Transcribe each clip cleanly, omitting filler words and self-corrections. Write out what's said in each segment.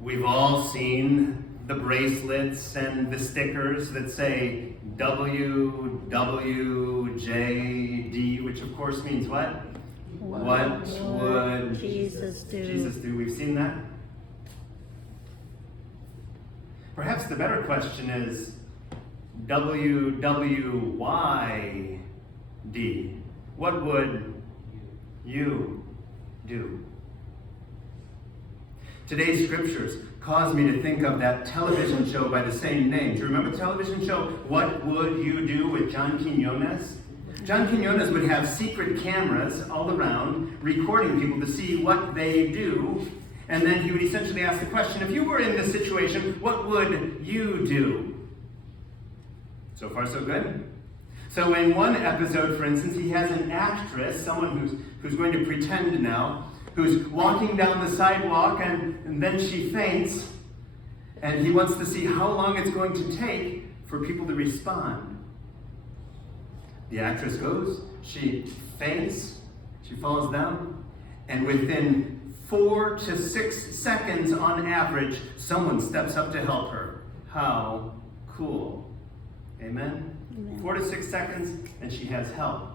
We've all seen the bracelets and the stickers that say WWJD, which of course means what? What would Jesus do? Jesus do? We've seen that. Perhaps the better question is WWYD. What would you do? Today's scriptures cause me to think of that television show by the same name. Do you remember the television show, What Would You Do, with John Quinones? John Quinones would have secret cameras all around recording people to see what they do. And then he would essentially ask the question, if you were in this situation, what would you do? So far, so good. So in one episode, for instance, he has an actress, someone who's going to pretend now, who's walking down the sidewalk and then she faints, and he wants to see how long it's going to take for people to respond. The actress goes, she faints, she falls down, and within 4 to 6 seconds on average, someone steps up to help her. How cool. Amen? Amen. 4 to 6 seconds, and she has help.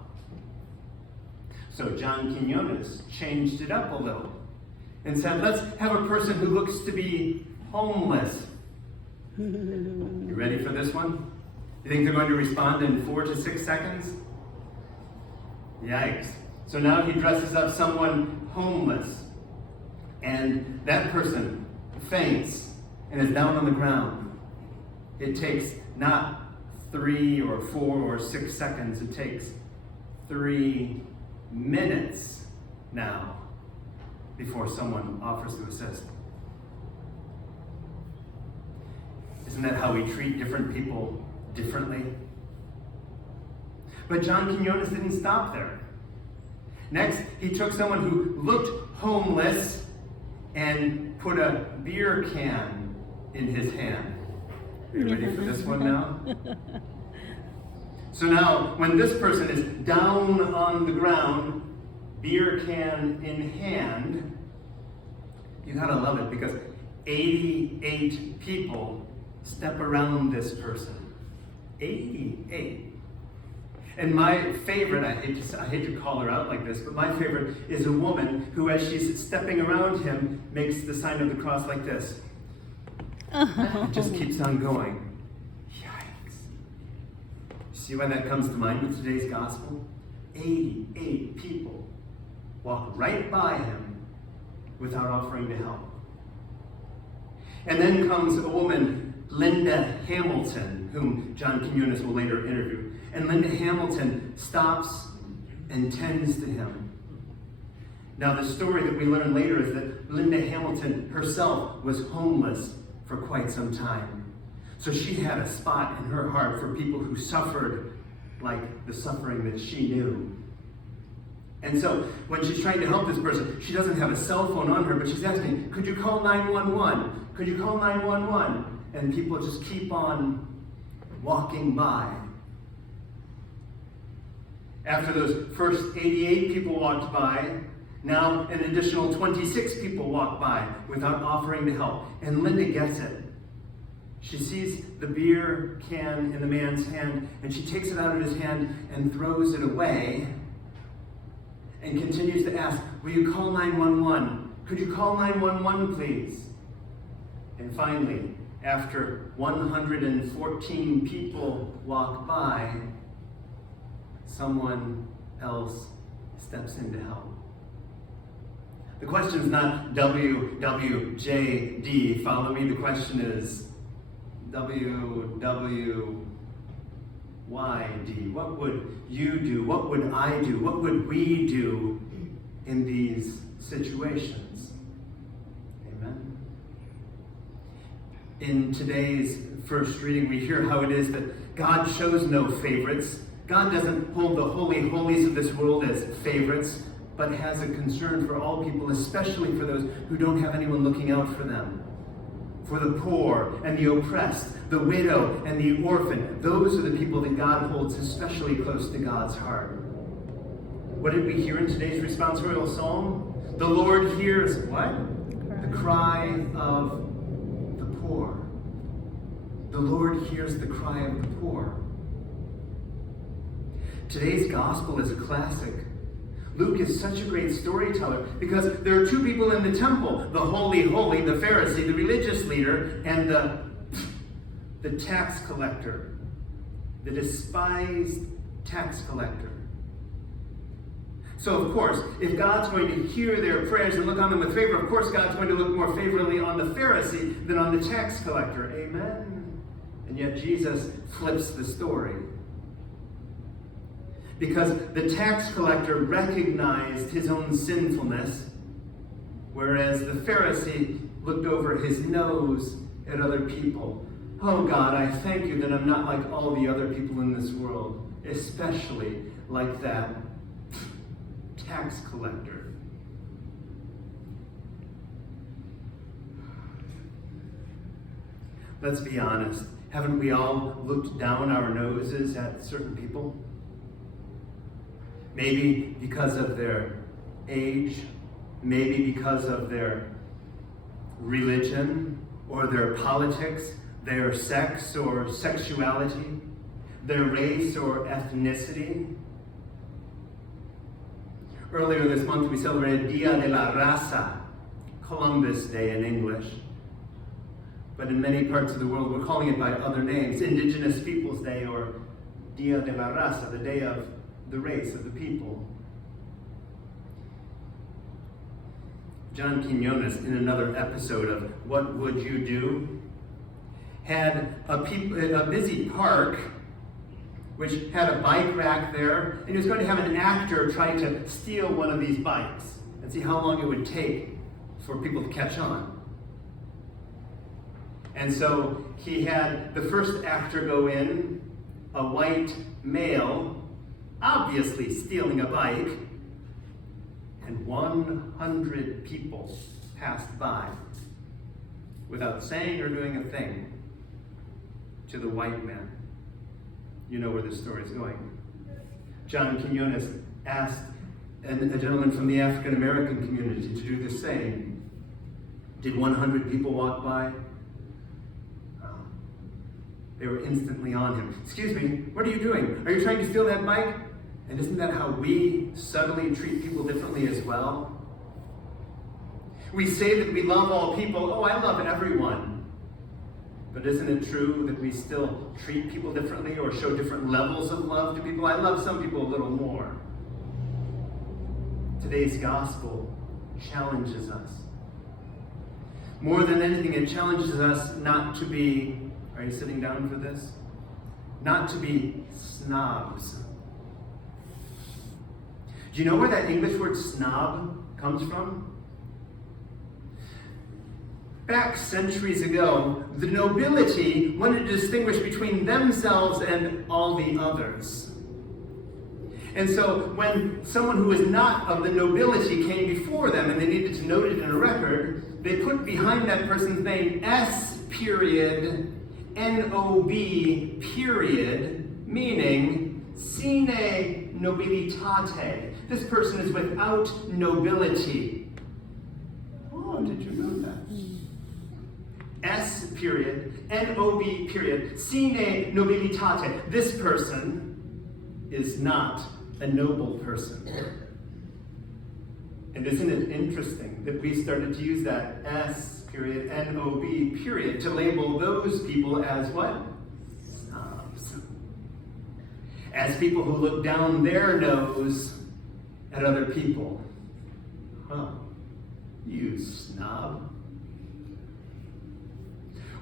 So John Quinones changed it up a little and said, let's have a person who looks to be homeless. You ready for this one? You think they're going to respond in 4 to 6 seconds? Yikes. So now he dresses up someone homeless, and that person faints and is down on the ground. It takes not 3 or 4 or 6 seconds, it takes 3 minutes now before someone offers to assist. Isn't that how we treat different people differently? But John Quinones didn't stop there. Next, he took someone who looked homeless and put a beer can in his hand. Are you ready for this one now? So now, when this person is down on the ground, beer can in hand, you gotta love it because 88 people step around this person. 88. And my favorite, I hate to call her out like this, but my favorite is a woman who, as she's stepping around him, makes the sign of the cross like this. It just keeps on going. Yikes. See why that comes to mind with today's gospel? 88 people walk right by him without offering to help. And then comes a woman, Linda Hamilton, whom John Quinones will later interview. And Linda Hamilton stops and tends to him. Now, the story that we learn later is that Linda Hamilton herself was homeless for quite some time. So she had a spot in her heart for people who suffered like the suffering that she knew. And so when she's trying to help this person, she doesn't have a cell phone on her, but she's asking, could you call 911? Could you call 911? And people just keep on walking by. After those first 88 people walked by, now an additional 26 people walk by without offering to help. And Linda gets it. She sees the beer can in the man's hand, and she takes it out of his hand and throws it away and continues to ask, will you call 911? Could you call 911, please? And finally, after 114 people walk by, someone else steps in to help. The question is not WWJD, follow me. The question is WWYD. What would you do? What would I do? What would we do in these situations? Amen. In today's first reading, we hear how it is that God shows no favorites. God doesn't hold the holy holies of this world as favorites, but has a concern for all people, especially for those who don't have anyone looking out for them. For the poor and the oppressed, the widow and the orphan. Those are the people that God holds especially close to God's heart. What did we hear in today's responsorial psalm? The Lord hears what? The cry of poor. The Lord hears the cry of the poor. Today's gospel is a classic. Luke is such a great storyteller because there are two people in the temple, the holy, the Pharisee, the religious leader, and the tax collector, the despised tax collector. So of course, if God's going to hear their prayers and look on them with favor, of course God's going to look more favorably on the Pharisee than on the tax collector. Amen? And yet Jesus flips the story. Because the tax collector recognized his own sinfulness, whereas the Pharisee looked over his nose at other people. Oh God, I thank you that I'm not like all the other people in this world, especially like that tax collector. Let's be honest. Haven't we all looked down our noses at certain people? Maybe because of their age, maybe because of their religion or their politics, their sex or sexuality, their race or ethnicity. Earlier this month we celebrated Dia de la Raza, Columbus Day in English. But in many parts of the world we're calling it by other names, Indigenous Peoples Day or Dia de la Raza, the day of the race of the people. John Quinones, in another episode of What Would You Do?, had a busy park which had a bike rack there, and he was going to have an actor try to steal one of these bikes and see how long it would take for people to catch on. And so he had the first actor go in, a white male, obviously stealing a bike, and 100 people passed by without saying or doing a thing to the white man. You know where this story is going. John Quinones asked a gentleman from the African American community to do the same. Did 100 people walk by? They were instantly on him. Excuse me, what are you doing? Are you trying to steal that bike? And isn't that how we subtly treat people differently as well? We say that we love all people. Oh, I love everyone. But isn't it true that we still treat people differently or show different levels of love to people? I love some people a little more. Today's gospel challenges us. More than anything, it challenges us not to be, are you sitting down for this? Not to be snobs. Do you know where that English word snob comes from? Back centuries ago, the nobility wanted to distinguish between themselves and all the others. And so when someone who was not of the nobility came before them and they needed to note it in a record, they put behind that person's name S period N-O-B period, meaning sine nobilitate. This person is without nobility. Oh, did you know that? S period, N-O-B period, sine nobilitate. This person is not a noble person. And isn't it interesting that we started to use that S period, N-O-B period, to label those people as what? Snobs. As people who look down their nose at other people. Huh, you snob.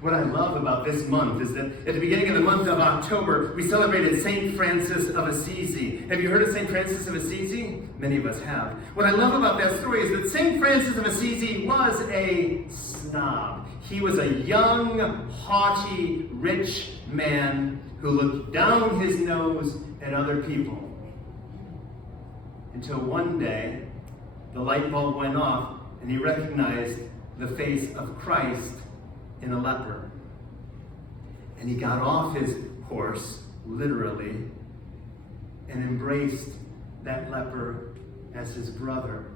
What I love about this month is that at the beginning of the month of October, we celebrated St. Francis of Assisi. Have you heard of St. Francis of Assisi? Many of us have. What I love about that story is that St. Francis of Assisi was a snob. He was a young, haughty, rich man who looked down his nose at other people. Until one day, the light bulb went off and he recognized the face of Christ in a leper. And he got off his horse, literally, and embraced that leper as his brother.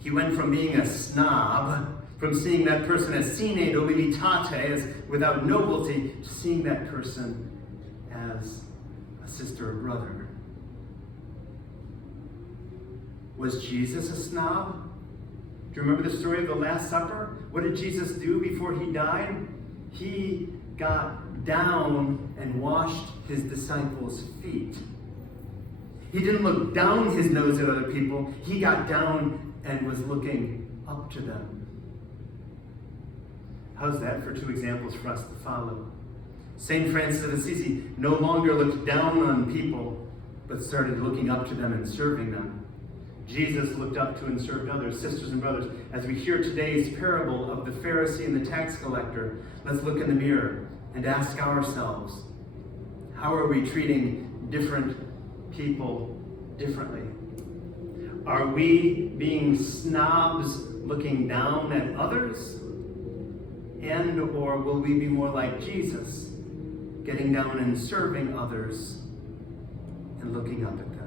He went from being a snob From seeing that person as sine nobilitate, as without nobility, to seeing that person as a sister or brother. Was Jesus a snob? Do you remember the story of the Last Supper? What did Jesus do before he died? He got down and washed his disciples' feet. He didn't look down his nose at other people. He got down and was looking up to them. How's that for two examples for us to follow? St. Francis of Assisi no longer looked down on people, but started looking up to them and serving them. Jesus looked up to and served others, sisters and brothers. As we hear today's parable of the Pharisee and the tax collector, let's look in the mirror and ask ourselves, how are we treating different people differently? Are we being snobs looking down at others? And or will we be more like Jesus, getting down and serving others and looking up at them?